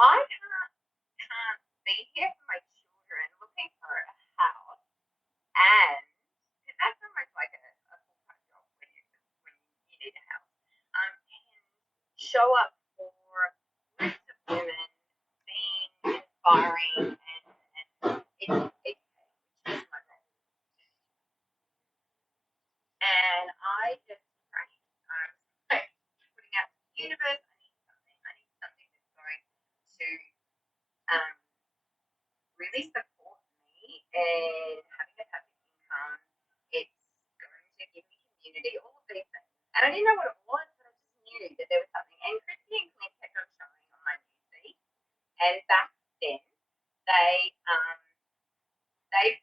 I can't be here for my children looking for a house, and that's almost like a full-time job when you need a house. Can show up for groups of women, being inspiring, and it's which is my role. And I just pray, putting out to the universe. I need something that's going to um, really support me and having a passive income. It's going to give me community, all of these things. And I didn't know what it was, but I just knew that there was something. And Christy and Clint kept on showing on my newsfeed. And back then, they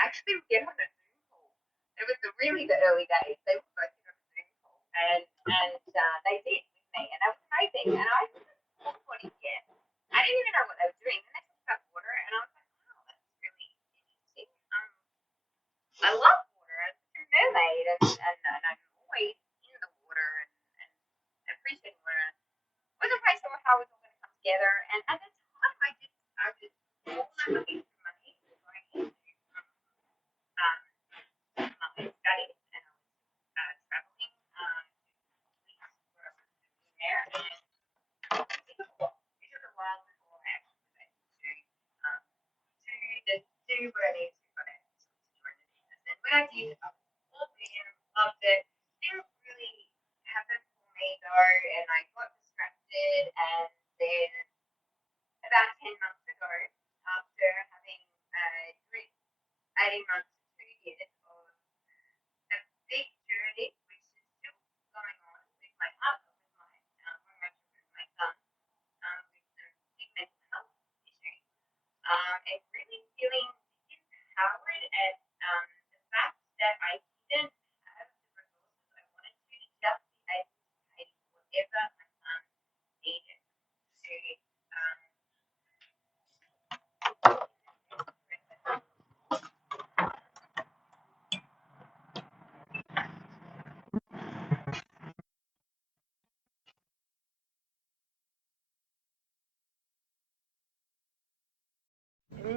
actually would get on a Zoom call. It was the early days. They would both get on a Zoom call, and they did with me, and that was amazing. And I just thought, yeah, I didn't even know what they were doing. And they talked about water, and I was like, wow, that's really interesting. I love water. I was a mermaid, and I'm always in the water and appreciating water. I wasn't quite sure how it was all going to come together. And at the time, I was all looking for money going into my studies, and I was traveling where I was living there. And it took a while. It took a while before I actually was able to do what I needed to financially to join the business. And when I did, I was all in, loved it. Didn't really happen for me though, and I got distracted. And then about 10 months ago, after having 18 months to 2 years of a big journey, which is still going on with my partner, with my one of my children, my son, with some big mental health issues, and really feeling empowered at the fact that I didn't have the resources I wanted to just be able to pay whatever my son needed to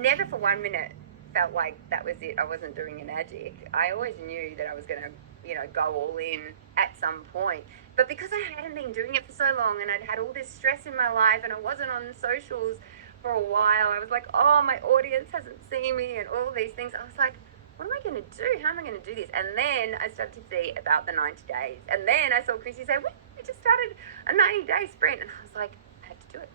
never for 1 minute felt like that was it. I wasn't doing Enagic. I always knew that I was going to, go all in at some point. But because I hadn't been doing it for so long and I'd had all this stress in my life and I wasn't on socials for a while, I was like, oh, my audience hasn't seen me and all these things. I was like, what am I going to do? How am I going to do this? And then I started to see about the 90 days. And then I saw Chrissy say, wait, I just started a 90-day sprint. And I was like, I have to do it.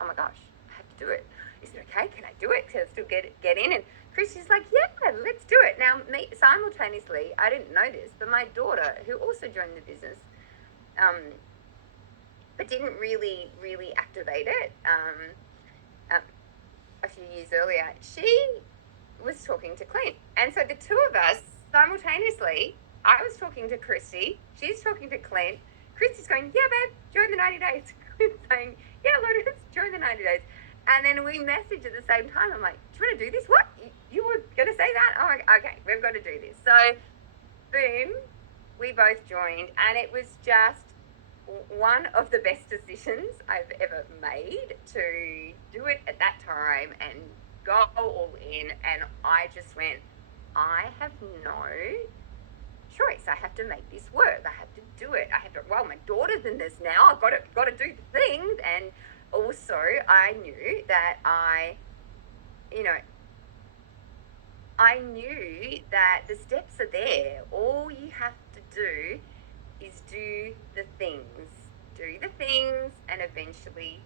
Oh my gosh, I have to do it. Is it okay? Can I do it? Can I still get in? And Chrissy's like, yeah, let's do it. Now, me simultaneously, I didn't know this, but my daughter, who also joined the business, but didn't really activate it a few years earlier, she was talking to Clint. And so the two of us simultaneously, I was talking to Christy, she's talking to Clint. Christy's going, yeah, babe, join the 90 days. Clint's saying, yeah, Lotus, join the 90 days. And then we messaged at the same time. I'm like, do you want to do this? What? You were going to say that? Oh, okay, we've got to do this. So, boom, we both joined. And it was just one of the best decisions I've ever made to do it at that time and go all in. And I just went, I have no choice. I have to make this work. I have to do it. I have to, well, my daughter's in this now. I've got to do the things. And also I knew that I knew that the steps are there. All you have to do is do the things. Do the things, and eventually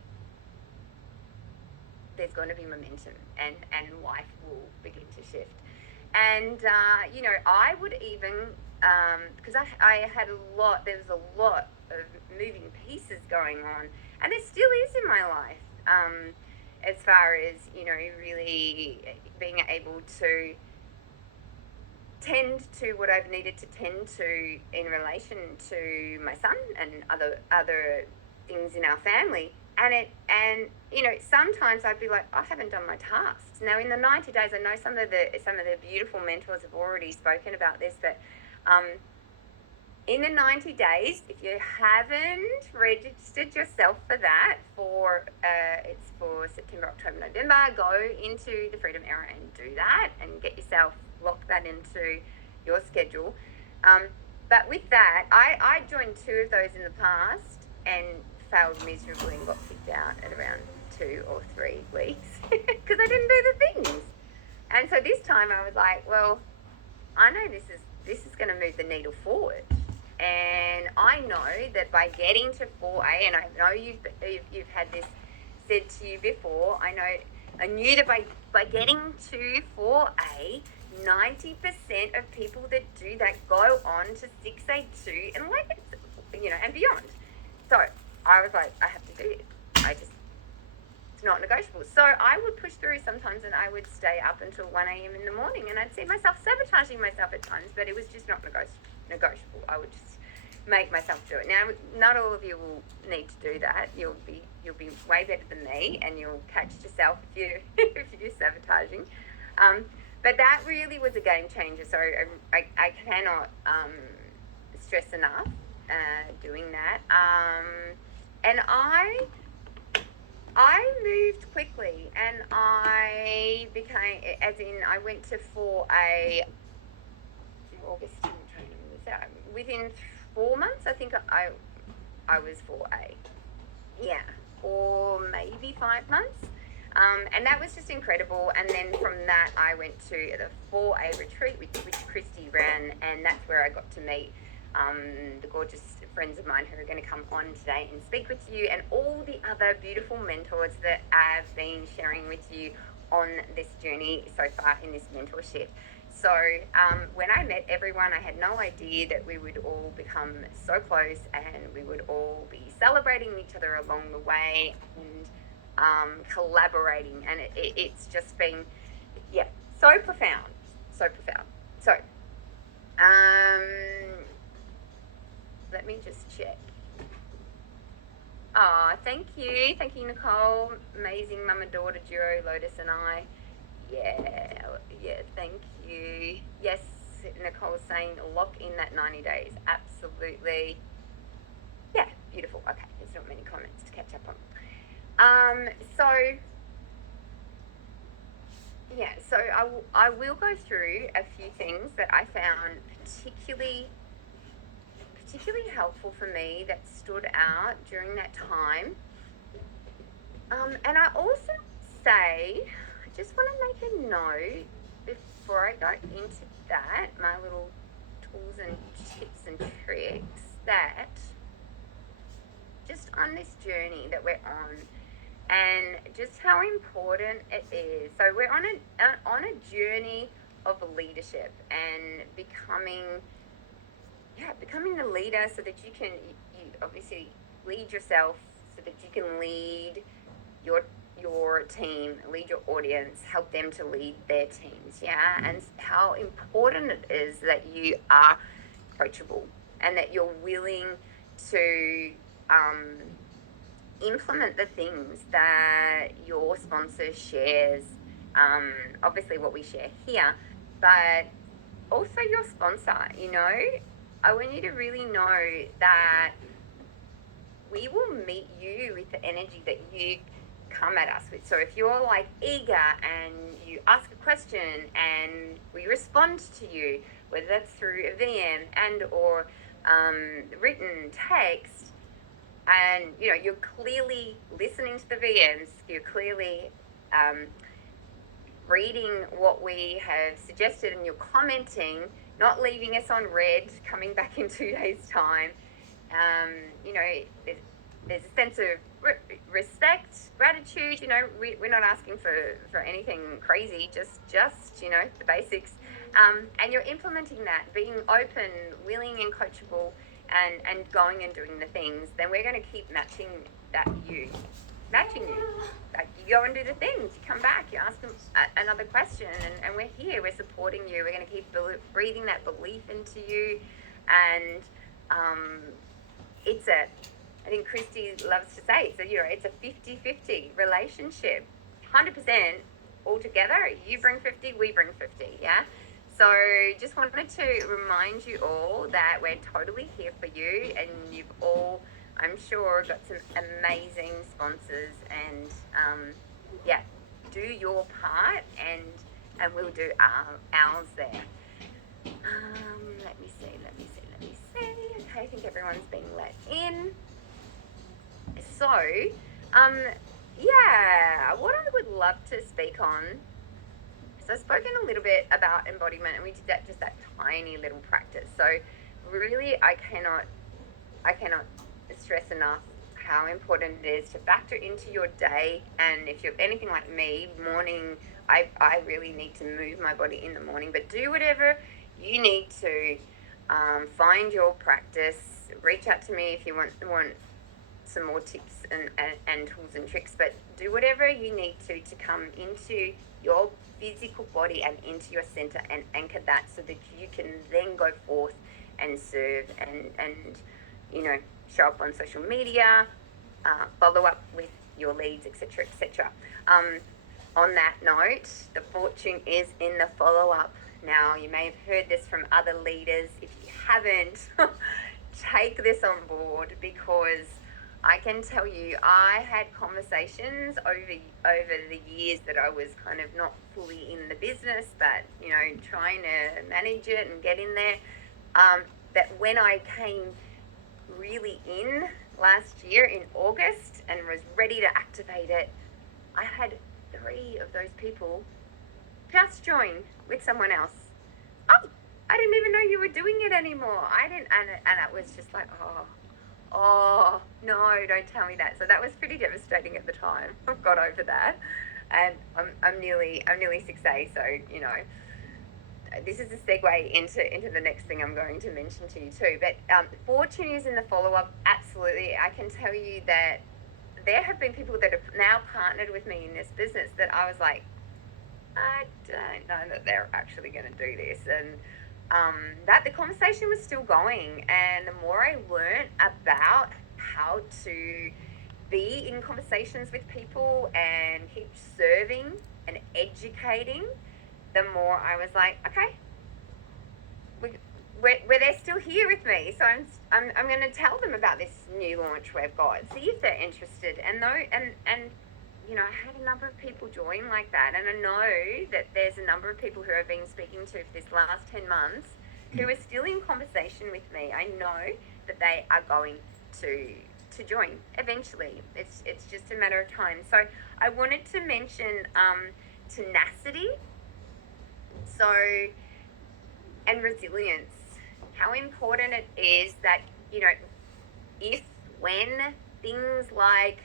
there's going to be momentum and life will begin to shift. And, I would even, because I had there was a lot of moving pieces going on, and there still is in my life, as far as, really being able to tend to what I've needed to tend to in relation to my son and other things in our family. And sometimes I'd be like, I haven't done my tasks. Now in the 90 days, I know some of the beautiful mentors have already spoken about this, that in the 90 days, if you haven't registered yourself for that, it's for September, October, November, go into the Freedom Era and do that and get yourself, lock that into your schedule. But with that, I joined 2 of those in the past and failed miserably and got kicked out at around 2 or 3 weeks because I didn't do the things. And so this time I was like, well, I know this is going to move the needle forward. And I know that by getting to 4A, and I know you've had this said to you before, I knew that by getting to 4A, 90% of people that do that go on to 6A2 and and beyond. So I was like, I have to do it. It's not negotiable. So I would push through sometimes, and I would stay up until 1 a.m. in the morning, and I'd see myself sabotaging myself at times, but it was just not negotiable. I would just make myself do it. Now, not all of you will need to do that. You'll be way better than me, and you'll catch yourself if you're sabotaging. But that really was a game changer. So I cannot stress enough doing that. And I moved quickly, and I became, I went to 4A August. I'm trying to remember this out. Within 4 months, I think I was 4A. Yeah, or maybe 5 months. And that was just incredible. And then from that, I went to the 4A retreat, which Christy ran, and that's where I got to meet the gorgeous friends of mine who are going to come on today and speak with you, and all the other beautiful mentors that I've been sharing with you on this journey so far in this mentorship. So when I met everyone, I had no idea that we would all become so close, and we would all be celebrating each other along the way and collaborating. And it's just been, so profound. So, let me just check. Oh, thank you, Nicole. Amazing mama-daughter duo, Lotus and I. Yeah, thank you. Yes, Nicole's saying lock in that 90 days. Absolutely. Yeah, beautiful. Okay, there's not many comments to catch up on. So I will go through a few things that I found particularly helpful for me that stood out during that time. And I also say, I just want to make a note before I go into that, my little tools and tips and tricks, that just on this journey that we're on, and just how important it is. So we're on a journey of leadership and becoming the leader, so that you obviously lead yourself, so that you can lead your team, lead your audience, help them to lead their teams, and how important it is that you are coachable and that you're willing to implement the things that your sponsor shares, obviously what we share here, but also your sponsor. I want you to really know that we will meet you with the energy that you come at us with. So if you're like eager and you ask a question and we respond to you, whether that's through a VM and or written text, and you're clearly listening to the VMs, you're clearly reading what we have suggested, and you're commenting, not leaving us on red, coming back in 2 days' time. There's a sense of respect, gratitude. We're not asking for anything crazy, just the basics. And you're implementing that, being open, willing, and coachable, and going and doing the things. Then we're going to keep matching you. Like, you go and do the things, you come back, you ask them another question, and we're here, we're supporting you. We're going to keep breathing that belief into you. And I think Christy loves to say, it's a 50-50 relationship. 100% all together, you bring 50, we bring 50, So just wanted to remind you all that we're totally here for you, and you've all, I'm sure, got some amazing sponsors, and yeah, do your part, and we'll do ours there. Let me see. Okay, I think everyone's been let in. So, yeah, what I would love to speak on. So I've spoken a little bit about embodiment, and we did that tiny little practice. So really, I cannot stress enough how important it is to factor into your day. And if you're anything like me, morning, I really need to move my body in the morning. But do whatever you need to. Find your practice. Reach out to me if you want some more tips and tools and tricks, but do whatever you need to come into your physical body and into your center and anchor that, so that you can then go forth and serve and show up on social media, follow up with your leads, etc. On that note, the fortune is in the follow-up. Now, you may have heard this from other leaders. If you haven't, take this on board, because I can tell you, I had conversations over the years that I was kind of not fully in the business, but trying to manage it and get in there. That when I came really in last year in August and was ready to activate it, I had 3 of those people just join with someone else. Oh, I didn't even know you were doing it anymore. I didn't, and it was just like, oh no, don't tell me that. So that was pretty devastating at the time. I've got over that, and I'm nearly 6A. So this is a segue into the next thing I'm going to mention to you too. But fortune is in the follow-up. Absolutely, I can tell you that there have been people that have now partnered with me in this business that I was like, I don't know that they're actually going to do this, and that the conversation was still going. And the more I learned about how to be in conversations with people and keep serving and educating, the more I was like, okay, they're still here with me, so I'm going to tell them about this new launch we've got, see if they're interested. And I had a number of people join like that, and I know that there's a number of people who I've been speaking to for this last 10 months who are still in conversation with me. I know that they are going to join eventually. It's just a matter of time. So I wanted to mention tenacity, and resilience. How important it is that when things like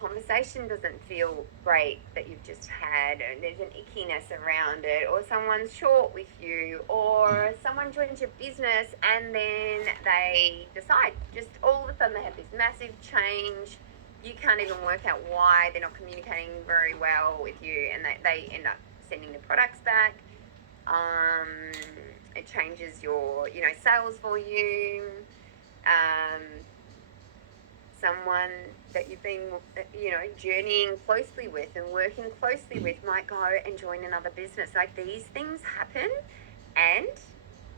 conversation doesn't feel great that you've just had, and there's an ickiness around it, or someone's short with you, or someone joins your business and then they decide, just all of a sudden they have this massive change, you can't even work out why, they're not communicating very well with you, and they end up sending the products back. It changes your sales volume. Someone that you've been, journeying closely with and working closely with might go and join another business. Like, these things happen, and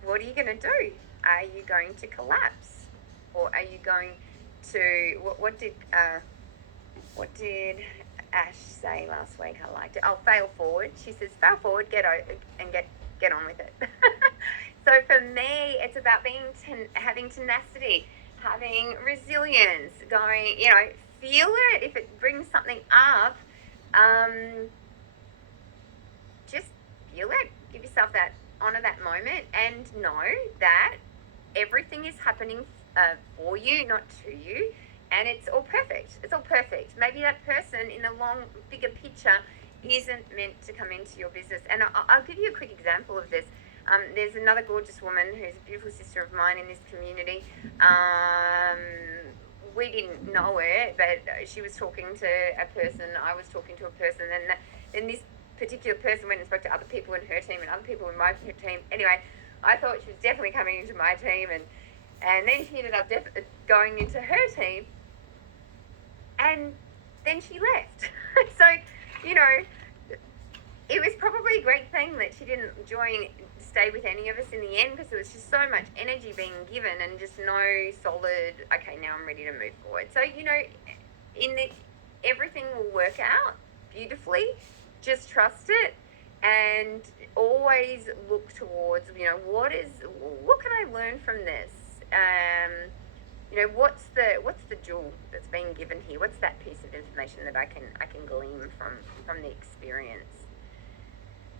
what are you going to do? Are you going to collapse, or are you going to what did Ash say last week? I liked it. Oh, fail forward. She says, fail forward, get on with it. So for me, it's about having tenacity, having resilience, going, feel it. If it brings something up, just feel it. Give yourself that, honor that moment, and know that everything is happening for you, not to you. And it's all perfect. It's all perfect. Maybe that person in the bigger picture isn't meant to come into your business. And I'll give you a quick example of this. There's another gorgeous woman who's a beautiful sister of mine in this community. We didn't know her, but she was talking to a person, I was talking to a person, and this particular person went and spoke to other people in her team and other people in my team. Anyway, I thought she was definitely coming into my team, and then she ended up going into her team, and then she left. So, it was probably a great thing that she didn't stay with any of us in the end, because there was just so much energy being given and just no solid, okay, now I'm ready to move forward. So, everything will work out beautifully. Just trust it and always look towards, what can I learn from this? What's the jewel that's being given here? What's that piece of information that I can glean from the experience?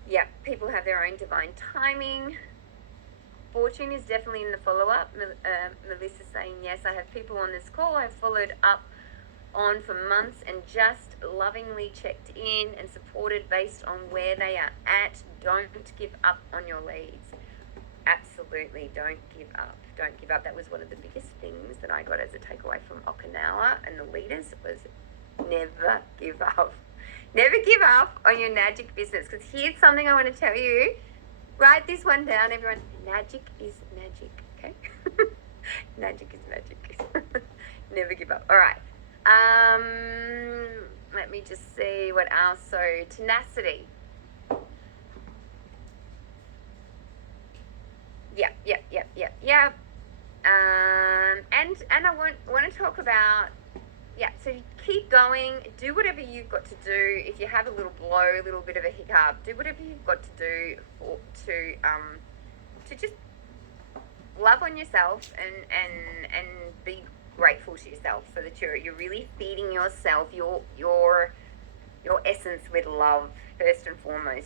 Yeah, people have their own divine timing. Fortune is definitely in the follow-up. Melissa's saying, yes, I have people on this call I've followed up on for months and just lovingly checked in and supported based on where they are at. Don't give up on your leads. Absolutely, don't give up. Don't give up. That was one of the biggest things that I got as a takeaway from Okinawa and the leaders was never give up. Never give up on your Enagic business, because here's something I want to tell you. Write this one down, everyone. Enagic is magic, okay? Enagic is magic. Never give up. All right. Let me just see what else. So, tenacity. Yeah. And I want to talk about, so keep going, do whatever you've got to do. If you have a little blow, a little bit of a hiccup, do whatever you've got to do to just love on yourself and be grateful to yourself, so that you're really feeding yourself your essence with love first and foremost.